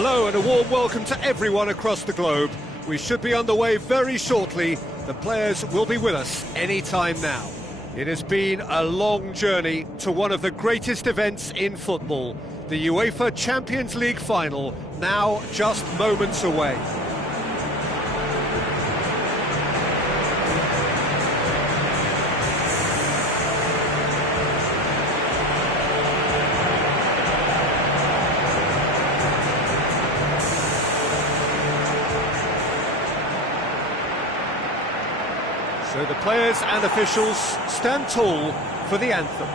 Hello and a warm welcome to everyone across the globe. We should be underway very shortly. The players will be with us any time now. It has been a long journey to one of the greatest events in football, the UEFA Champions League final, now just moments away. So the players and officials stand tall for the anthem.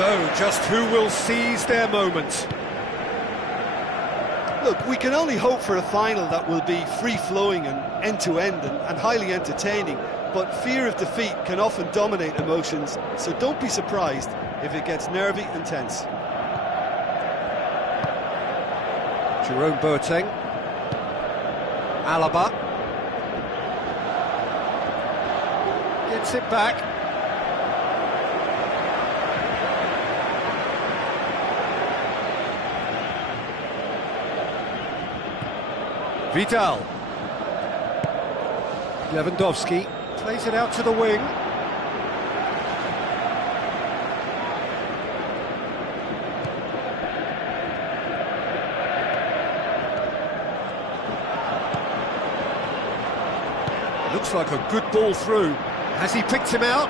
So, just who will seize their moment? Look, we can only hope for a final that will be free-flowing and end-to-end and highly entertaining, but fear of defeat can often dominate emotions, so don't be surprised if it gets nervy and tense. Jerome Boateng. Alaba. Gets it back. Vidal. Lewandowski plays it out to the wing. Looks like a good ball through. Has he picked him out?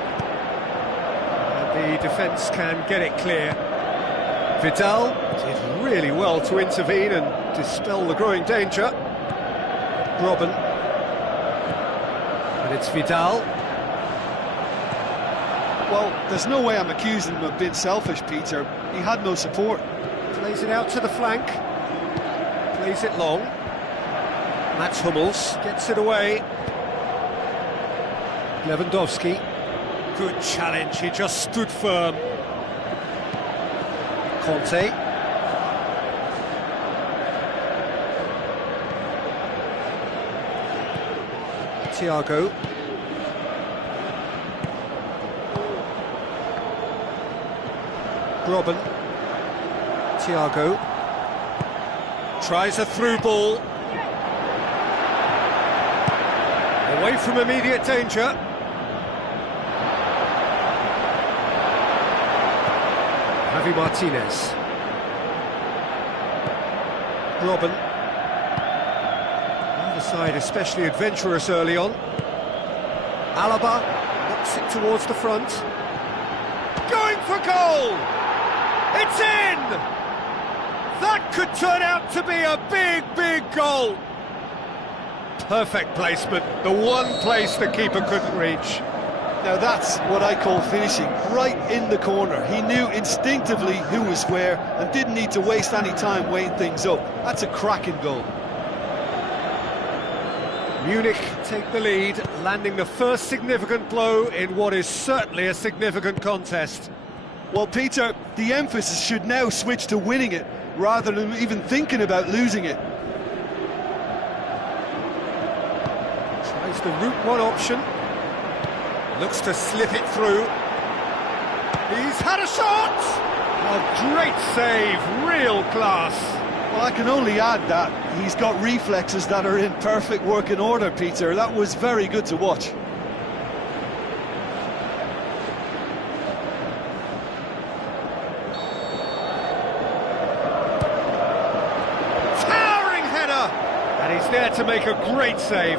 And the defence can get it clear. Vidal did really well to intervene and dispel the growing danger. Robben. And it's Vidal. Well, there's no way I'm accusing him of being selfish, Peter. He had no support. Plays it out to the flank. Plays it long. Mats Hummels gets it away. Lewandowski. Good challenge, he just stood firm. Conte. Thiago. Robben. Thiago. Tries a through ball. Away from immediate danger. Javi Martinez. Robben. Either side especially adventurous early on. Alaba knocks it towards the front. Going for goal! It's in! That could turn out to be a big, big goal. Perfect placement, the one place the keeper couldn't reach. Now that's what I call finishing, right in the corner. He knew instinctively who was where and didn't need to waste any time weighing things up. That's a cracking goal. Munich take the lead, landing the first significant blow in what is certainly a significant contest. Well, Peter, the emphasis should now switch to winning it, rather than even thinking about losing it. Tries the route one option. Looks to slip it through. He's had a shot! A great save, real class. Well, I can only add that he's got reflexes that are in perfect working order, Peter. That was very good to watch. Towering header! And he's there to make a great save.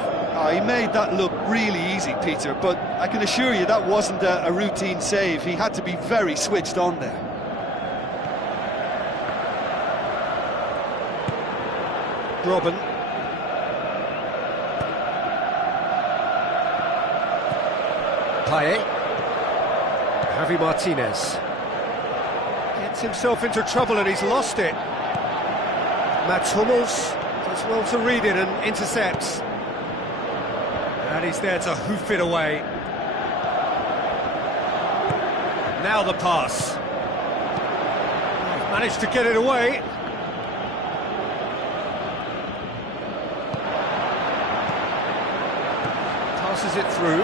He made that look really easy, Peter, but I can assure you that wasn't a routine save. He had to be very switched on there. Robben. Payet. Javi Martinez. Gets himself into trouble and he's lost it. Mats Hummels does well to read it and intercepts. And he's there to hoof it away. Now the pass. Managed to get it away. Passes it through.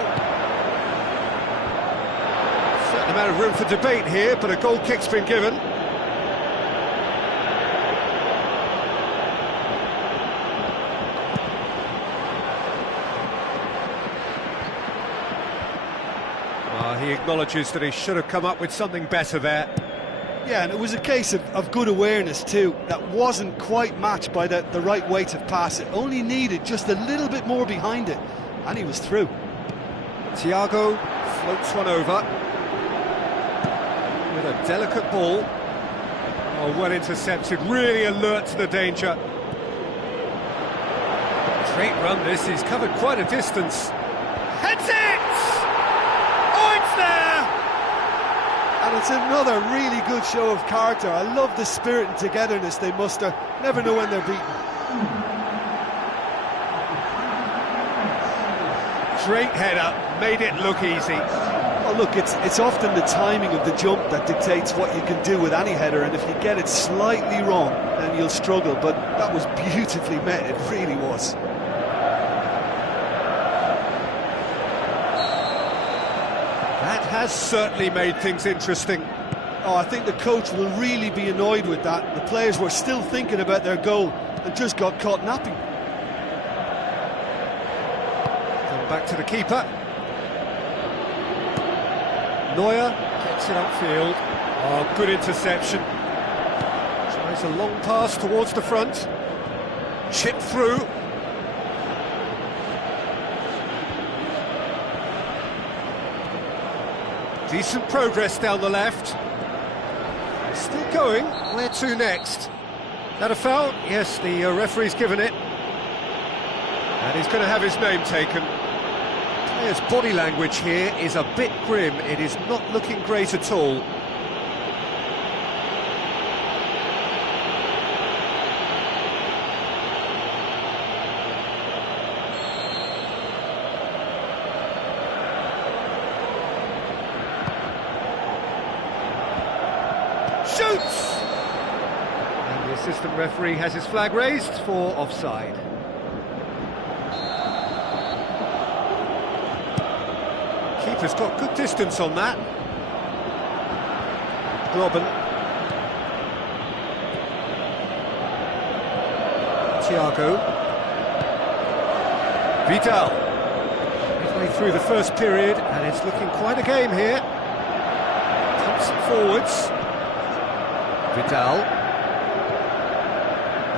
Certain amount of room for debate here, but a goal kick's been given. He acknowledges that he should have come up with something better there. Yeah, and it was a case of good awareness too. That wasn't quite matched by the right weight of pass. It only needed just a little bit more behind it, and he was through. Thiago floats one over with a delicate ball. Oh, well intercepted, really alert to the danger. Great run this, he's covered quite a distance. Heads it! Oh, it's there! And it's another really good show of character. I love the spirit and togetherness they muster. Never know when they're beaten. Great header, made it look easy. Oh, look, it's often the timing of the jump that dictates what you can do with any header, and if you get it slightly wrong, then you'll struggle. But that was beautifully met, it really was. That has certainly made things interesting. Oh, I think the coach will really be annoyed with that. The players were still thinking about their goal and just got caught napping. Going back to the keeper. Neuer gets it upfield. Oh, good interception. Tries a long pass towards the front. Chip through. Decent progress down the left. Still going. Where to next? That a foul? Yes, the referee's given it. And he's going to have his name taken. The player's body language here is a bit grim. It is not looking great at all. Shoots! And the assistant referee has his flag raised for offside. Keeper's got good distance on that. Robben. Thiago. Vidal. Midway through the first period, and it's looking quite a game here. Pumps it forwards. Vidal.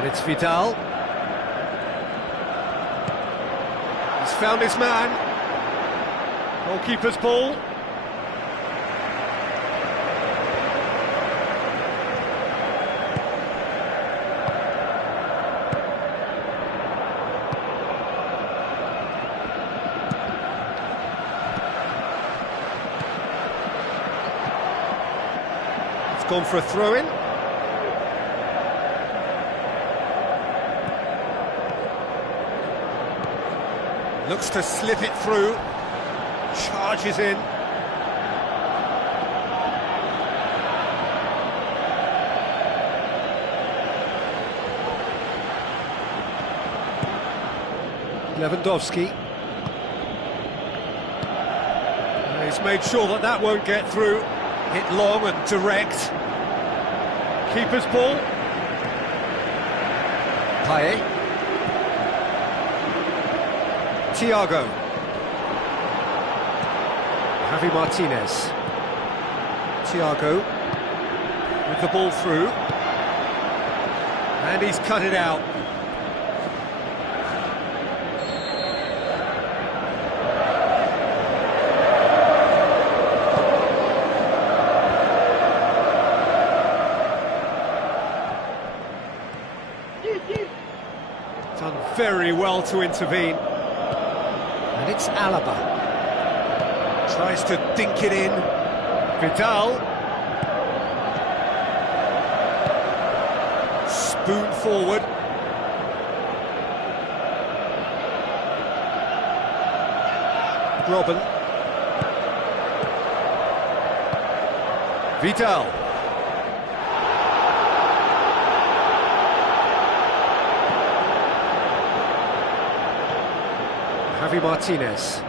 And it's Vidal. He's found his man. Goalkeeper's ball. It's gone for a throw-in. Looks to slip it through, charges in. Lewandowski. He's made sure that that won't get through. Hit long and direct. Keeper's ball. Payet. Thiago. Javi Martinez. Thiago with the ball through. And he's cut it out. Done very well to intervene. And it's Alaba. Tries to dink it in. Vidal. Spoon forward. Robben. Vidal. Javi Martinez.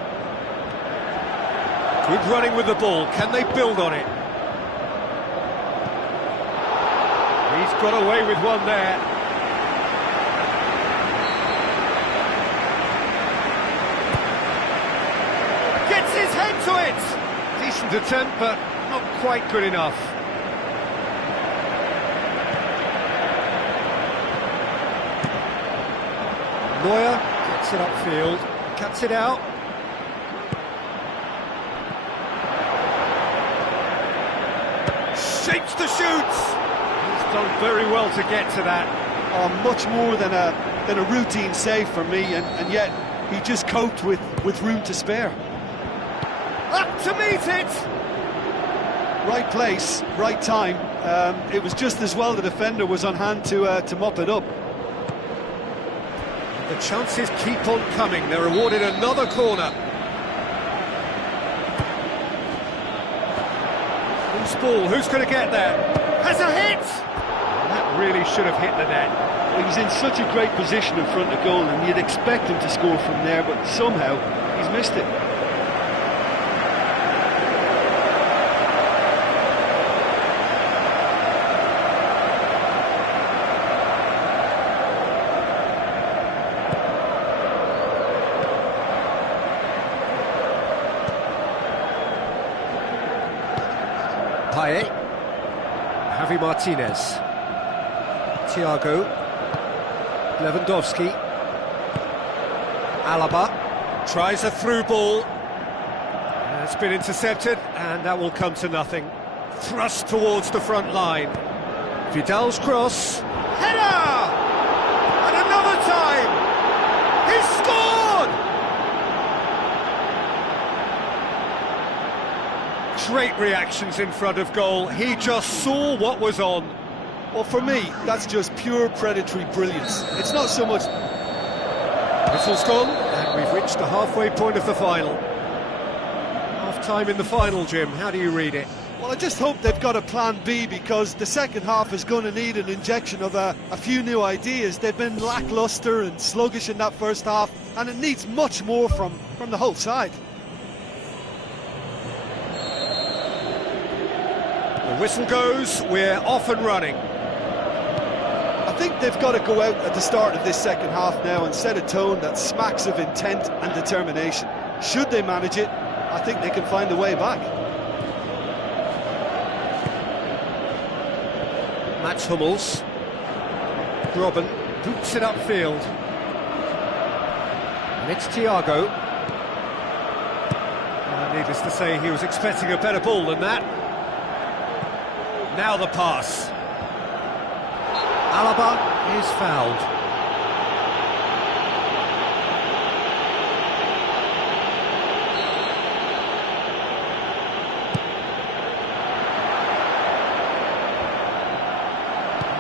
Good running with the ball. Can they build on it? He's got away with one there. Gets his head to it! Decent attempt, but not quite good enough. Neuer gets it upfield. Cuts it out. Shapes the shoots. He's done very well to get to that. Oh, much more than a routine save for me, and yet he just coped with room to spare. Up to meet it. Right place, right time. It was just as well the defender was on hand to mop it up. The chances keep on coming. They're awarded another corner. Who's ball? Who's going to get there? Has a hit! That really should have hit the net. Well, he's in such a great position in front of goal, and you'd expect him to score from there, but somehow he's missed it. Payet. Javi Martinez. Thiago. Lewandowski. Alaba. Tries a through ball. It's been intercepted, and that will come to nothing. Thrust towards the front line. Vidal's cross. Header! And another time! He's scored! Great reactions in front of goal. He just saw what was on. Well, for me, that's just pure predatory brilliance. It's not so much... Whistle's gone, and we've reached the halfway point of the final. Half-time in the final, Jim. How do you read it? Well, I just hope they've got a plan B, because the second half is going to need an injection of a few new ideas. They've been lacklustre and sluggish in that first half, and it needs much more from the whole side. The whistle goes, we're off and running. I think they've got to go out at the start of this second half now and set a tone that smacks of intent and determination. Should they manage it, I think they can find a way back. Mats Hummels. Robben. Boots it upfield. And it's Thiago. Needless to say, he was expecting a better ball than that. Now the pass. Alaba is fouled.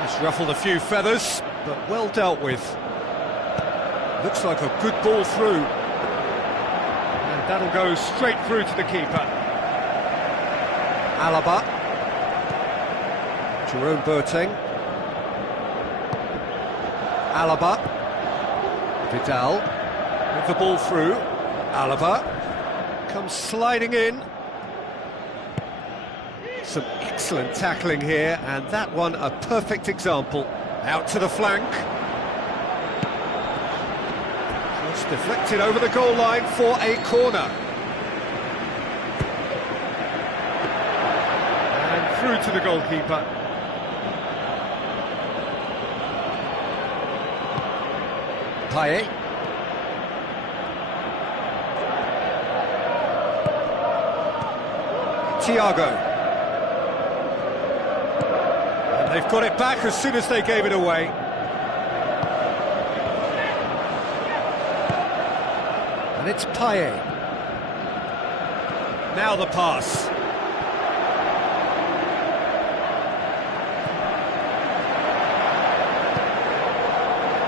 He's ruffled a few feathers, but well dealt with. Looks like a good ball through. And that'll go straight through to the keeper. Alaba. Jerome Boateng. Alaba. Vidal. With the ball through. Alaba. Comes sliding in. Some excellent tackling here, and that one a perfect example. Out to the flank. Just deflected over the goal line for a corner. And through to the goalkeeper. Payet. Thiago. And they've got it back as soon as they gave it away. And it's Payet. Now the pass.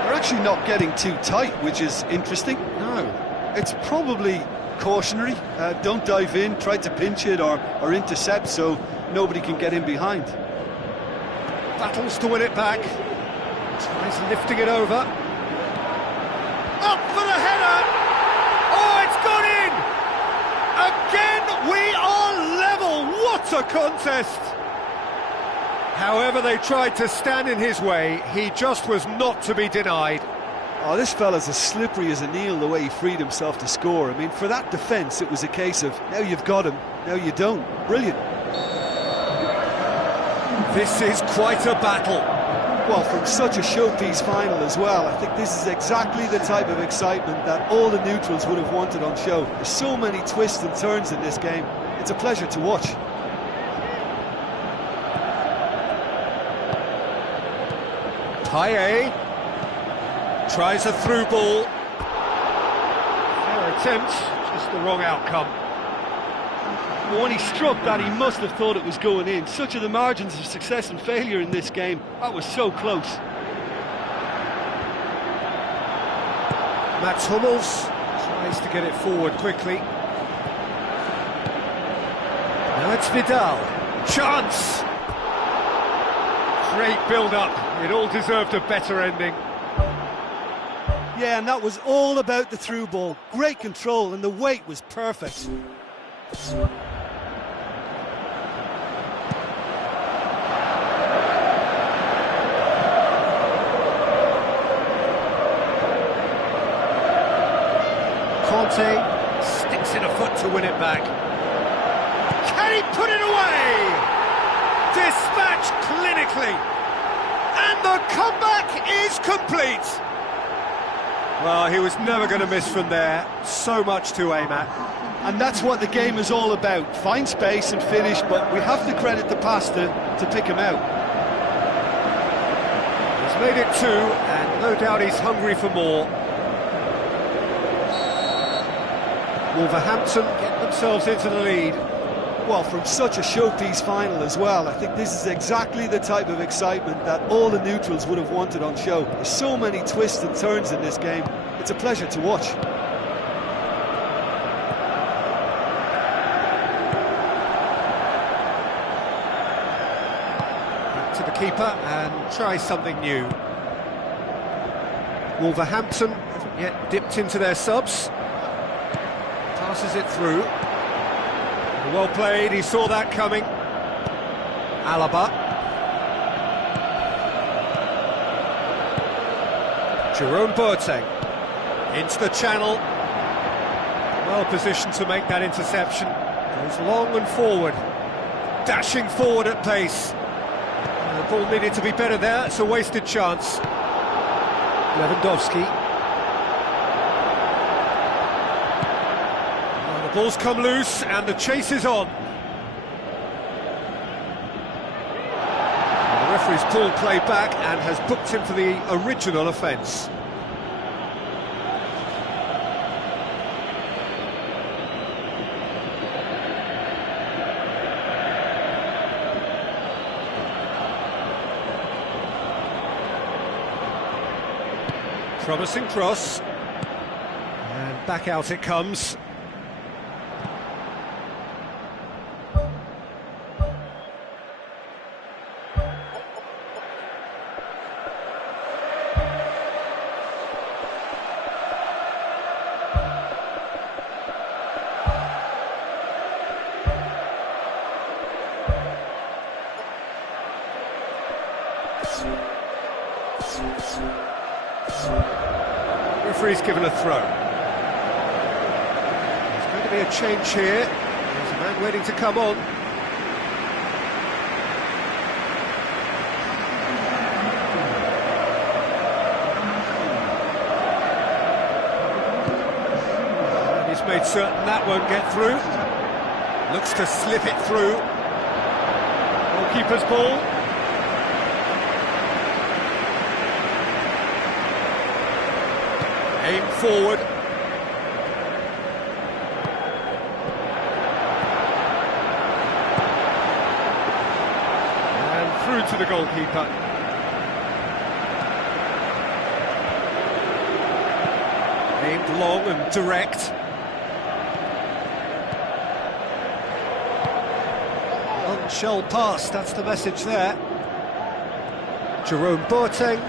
They're actually not getting too tight, which is interesting. No. It's probably cautionary. Don't dive in, try to pinch it or intercept so nobody can get in behind. Battles to win it back. Tries lifting it over. Up for the header! Oh, it's gone in! Again, we are level! What a contest! However they tried to stand in his way, he just was not to be denied. Oh, this fella's as slippery as an eel the way he freed himself to score. I mean, for that defence, it was a case of, now you've got him, now you don't. Brilliant. This is quite a battle. Well, from such a showpiece final as well, I think this is exactly the type of excitement that all the neutrals would have wanted on show. There's so many twists and turns in this game. It's a pleasure to watch. Payet tries a through ball. Fair attempt, just the wrong outcome. But when he struck that, he must have thought it was going in. Such are the margins of success and failure in this game. That was so close. Mats Hummels tries to get it forward quickly. Now it's Vidal. Chance! Great build-up. It all deserved a better ending. Yeah, and that was all about the through ball. Great control, and the weight was perfect. Conte sticks in a foot to win it back. Can he put it away? Dispatched clinically. And the comeback is complete. Well, he was never going to miss from there. So much to aim at. And that's what the game is all about. Find space and finish, but we have to credit the pass to pick him out. He's made it 2, and no doubt he's hungry for more. Wolverhampton get themselves into the lead. Well, from such a showpiece final as well, I think this is exactly the type of excitement that all the neutrals would have wanted on show. There's so many twists and turns in this game. It's a pleasure to watch. Back to the keeper and try something new. Wolverhampton haven't yet dipped into their subs. Passes it through. Well played, he saw that coming. Alaba. Jerome Boateng. Into the channel. Well positioned to make that interception. Goes long and forward. Dashing forward at pace. The ball needed to be better there, it's a wasted chance. Lewandowski. The ball's come loose and the chase is on. The referee's pulled play back and has booked him for the original offence. Promising cross, and back out it comes. Referee's given a throw. There's going to be a change here. There's a man waiting to come on. And he's made certain that won't get through. Looks to slip it through. Goalkeeper's ball. Aim forward. And through to the goalkeeper. Aimed long and direct. Shell pass, that's the message there. Jerome Boateng,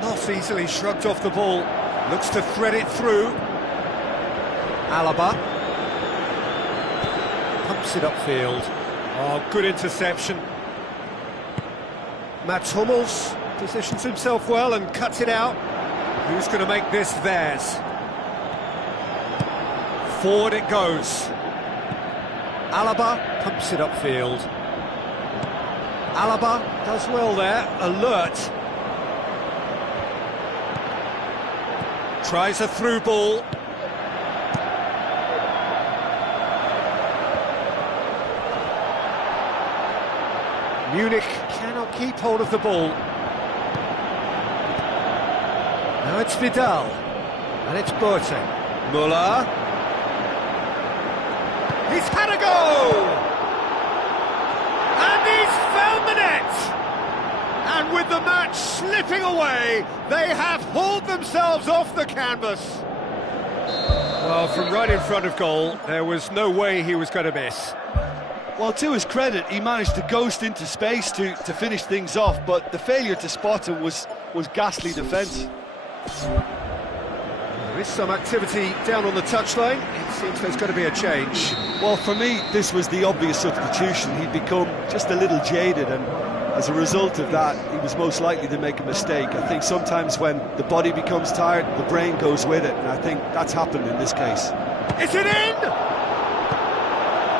not easily shrugged off the ball. Looks to thread it through. Alaba. Pumps it upfield. Oh, good interception. Mats Hummels positions himself well and cuts it out. Who's going to make this theirs? Forward it goes. Alaba pumps it upfield. Alaba does well there, alert. Tries a through ball. Munich cannot keep hold of the ball. Now it's Vidal. And it's Boateng. Müller. He's had a go! And he's found the net! And with the match slipping away, they have hauled themselves off the canvas. Well, from right in front of goal, there was no way he was going to miss. Well, to his credit, he managed to ghost into space to finish things off, but the failure to spot him was ghastly defence. There is some activity down on the touchline. It seems there's going to be a change. Well, for me, this was the obvious substitution. He'd become just a little jaded, and as a result of that, he was most likely to make a mistake. I think sometimes when the body becomes tired, the brain goes with it, and I think that's happened in this case. Is it in?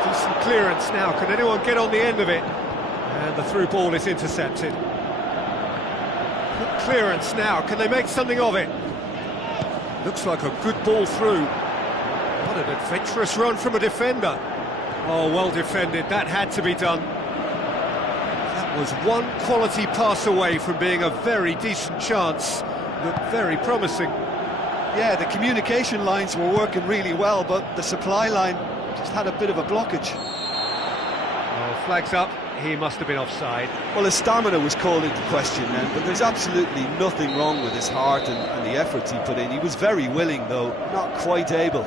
Decent clearance now. Can anyone get on the end of it? And the through ball is intercepted. Good clearance now. Can they make something of it? Looks like a good ball through. What an adventurous run from a defender. Oh, well defended. That had to be done. That was one quality pass away from being a very decent chance. Looked very promising. Yeah, the communication lines were working really well, but the supply line just had a bit of a blockage. Oh, flags up. He must have been offside. Well, his stamina was called into question then, but there's absolutely nothing wrong with his heart and the efforts he put in. He was very willing, though, not quite able.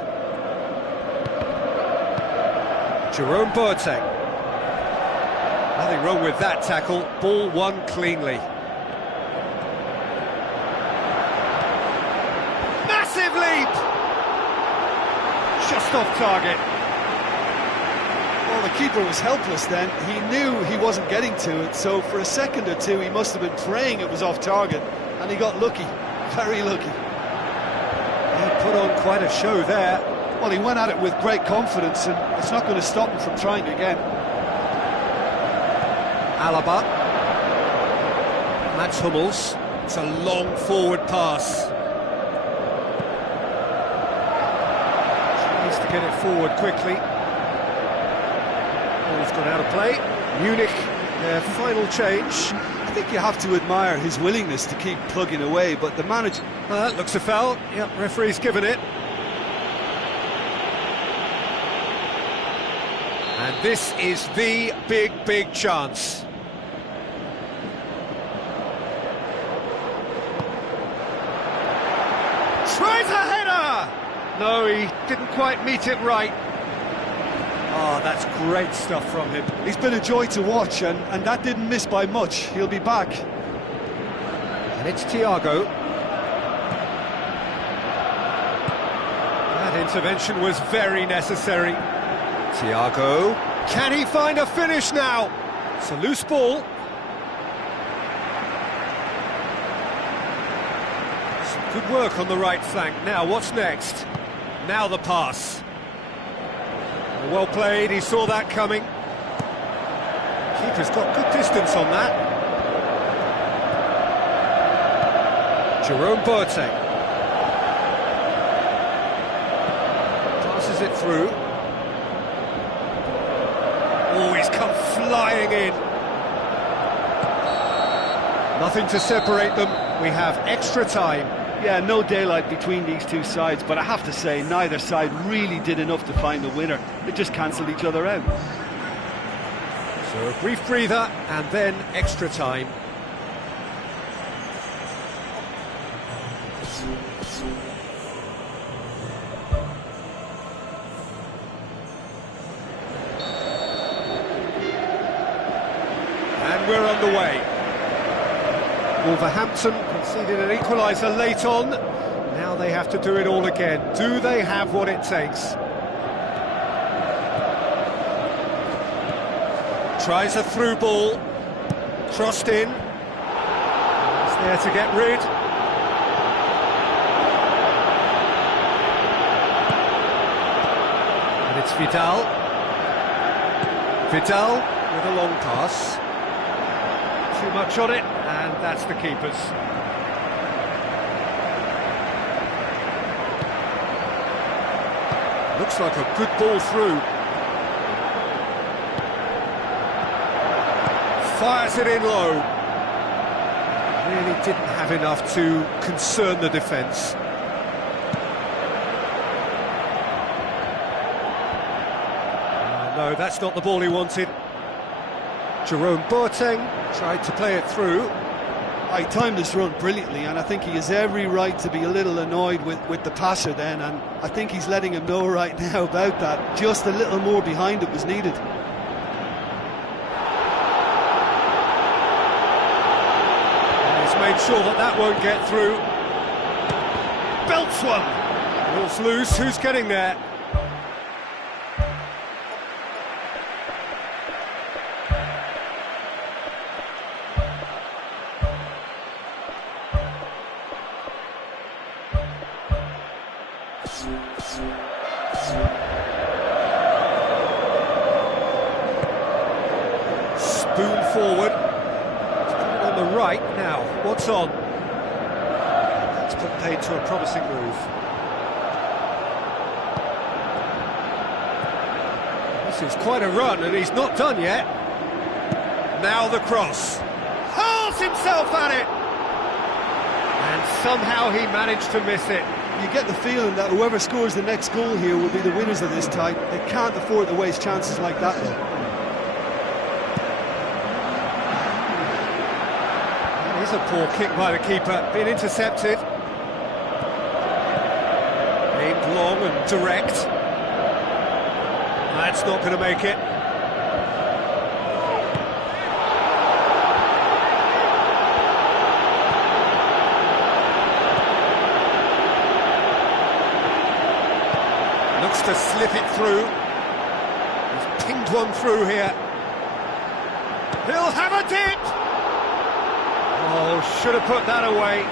Jerome Boateng. Nothing wrong with that tackle. Ball won cleanly. Massive leap! Just off target. Well, the keeper was helpless then. He knew he wasn't getting to it, so for a second or two he must have been praying it was off target, and he got lucky, very lucky. He put on quite a show there. Well, he went at it with great confidence, and it's not going to stop him from trying again. Alaba. Mats Hummels. It's a long forward pass. to get it forward quickly. Ball's gone out of play. Munich, their final change. I think you have to admire his willingness to keep plugging away, but the manager... That looks a foul. Yep, referee's given it. And this is the big chance. Tries a header! No, he didn't quite meet it right. Oh, that's great stuff from him. He's been a joy to watch, and that didn't miss by much. He'll be back. And it's Thiago. That intervention was very necessary. Thiago, can he find a finish now? It's a loose ball. Some good work on the right flank. Now, what's next? Now the pass. Well played, he saw that coming. Keeper's got good distance on that. Jerome Boateng. Passes it through. Oh, he's come flying in. Nothing to separate them. We have extra time. Yeah, no daylight between these two sides, but I have to say, neither side really did enough to find the winner. They just cancelled each other out. So a brief breather, and then extra time. And we're on the way. Wolverhampton conceded an equaliser late on. Now they have to do it all again. Do they have what it takes? Tries a through ball. Crossed in. He's there to get rid. And it's Vidal. Vidal with a long pass. Too much on it, and that's the keeper's. Looks like a good ball through. Fires it in low. Really didn't have enough to concern the defence. No, that's not the ball he wanted. Jerome Boateng tried to play it through. He timed this run brilliantly, and I think he has every right to be a little annoyed with the passer then, and I think he's letting him know right now about that. Just a little more behind it was needed. He's made sure that won't get through. Belts one. Ball's loose, who's getting there? Spoon forward. On the right now. What's on? That's put paid to a promising move. This is quite a run, and he's not done yet. Now the cross. Hurls himself at it! And somehow he managed to miss it. You get the feeling that whoever scores the next goal here will be the winners of this tie. They can't afford to waste chances like that. Here's a poor kick by the keeper, being intercepted. Aimed long and direct. That's not going to make it. Looks to slip it through. He's pinged one through here. He'll have a dip! Oh, should have put that away.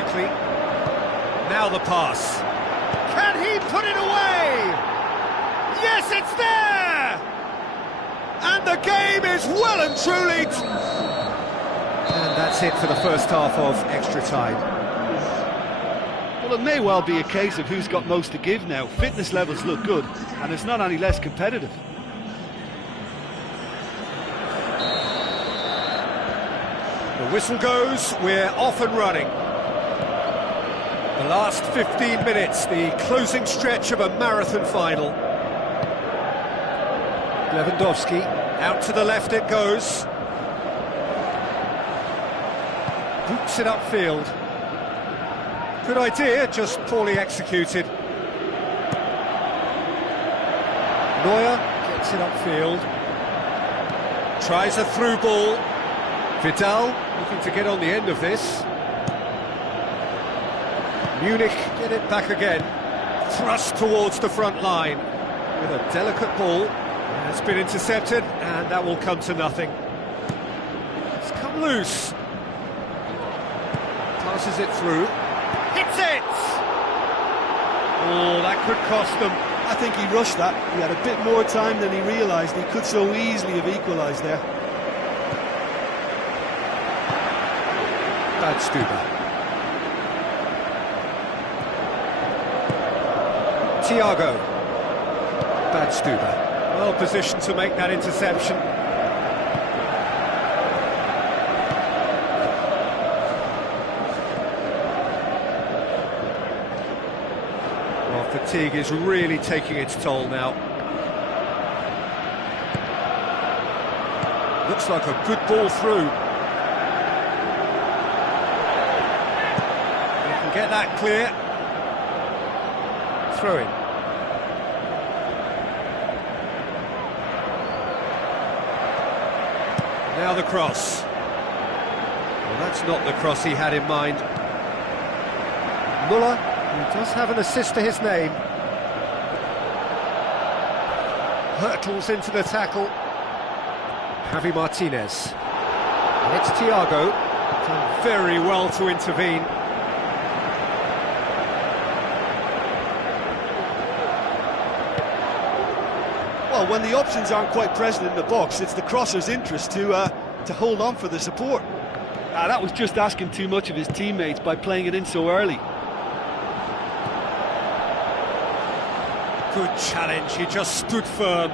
quickly. Now the pass. Can he put it away? Yes, it's there! And the game is well and truly... And that's it for the first half of extra time. Well, it may well be a case of who's got most to give now. Fitness levels look good, and it's not any less competitive. The whistle goes, we're off and running. The last 15 minutes, the closing stretch of a marathon final. Lewandowski, out to the left it goes. Boots it upfield. Good idea, just poorly executed. Neuer gets it upfield. Tries a through ball. Vidal looking to get on the end of this. Munich get it back again. Thrust towards the front line with a delicate ball. It's been intercepted and that will come to nothing. It's come loose. Passes it through. Hits it! Oh, that could cost them. I think he rushed that. He had a bit more time than he realised. He could so easily have equalised there. Badstuber. Thiago. Badstuber. Well positioned to make that interception. Well, fatigue is really taking its toll now. Looks like a good ball through. Get that clear. Throw in. Now the cross. Well, that's not the cross he had in mind. Müller, who does have an assist to his name. Hurtles into the tackle. Javi Martinez. And it's Thiago. Done very well to intervene. Well, when the options aren't quite present in the box, it's the crosser's interest to hold on for the support. That was just asking too much of his teammates by playing it in so early. Good challenge, he just stood firm.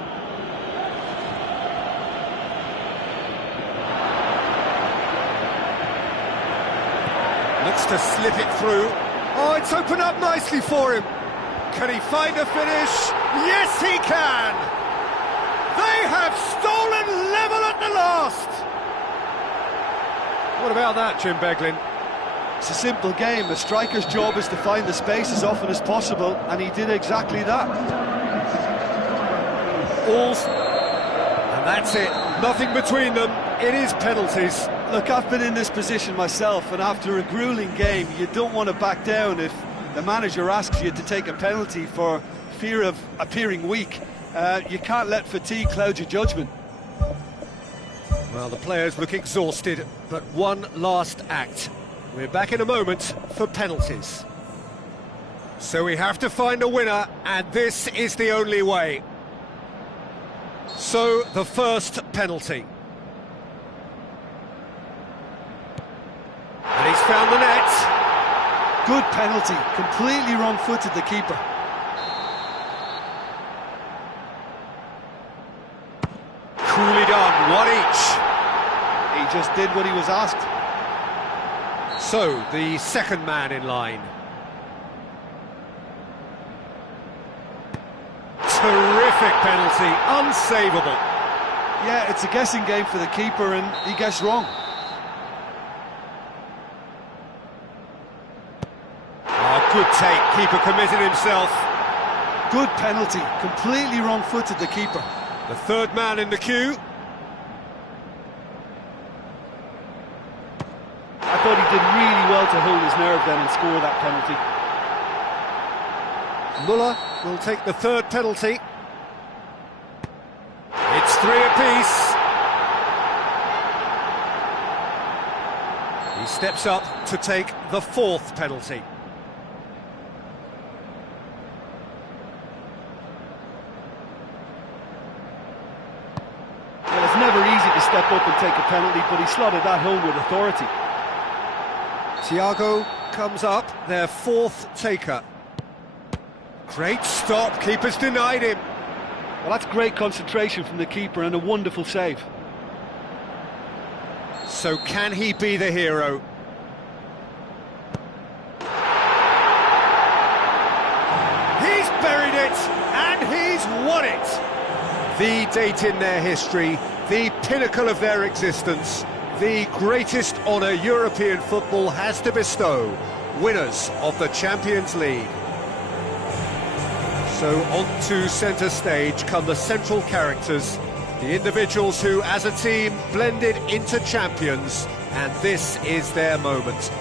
Looks to slip it through. Oh, it's opened up nicely for him. Can he find a finish? Yes, he can! They have stolen level at the last! What about that, Jim Beglin? It's a simple game. A striker's job is to find the space as often as possible, and he did exactly that. Balls. And that's it. Nothing between them. It is penalties. Look, I've been in this position myself, and after a gruelling game, you don't want to back down if the manager asks you to take a penalty for fear of appearing weak. You can't let fatigue cloud your judgment. Well, the players look exhausted, but one last act. We're back in a moment for penalties. So we have to find a winner, and this is the only way. So, the first penalty. And he's found the net. Good penalty, completely wrong-footed the keeper. Coolly done, one each. He just did what he was asked. So, the second man in line. Terrific penalty, unsavable. Yeah, it's a guessing game for the keeper, and he gets wrong. Good take, keeper committed himself. Good penalty, completely wrong-footed the keeper. The third man in the queue. I thought he did really well to hold his nerve then and score that penalty. Müller will take the third penalty. It's 3 apiece. He steps up to take the fourth penalty. Well, it's never easy to step up and take a penalty, but he slotted that home with authority. Thiago comes up, their fourth taker. Great stop, keeper's denied him. Well, that's great concentration from the keeper and a wonderful save. So can he be the hero? He's buried it, and he's won it! The date in their history, the pinnacle of their existence, the greatest honour European football has to bestow, winners of the Champions League. So onto centre stage come the central characters, the individuals who, as a team, blended into champions, and this is their moment.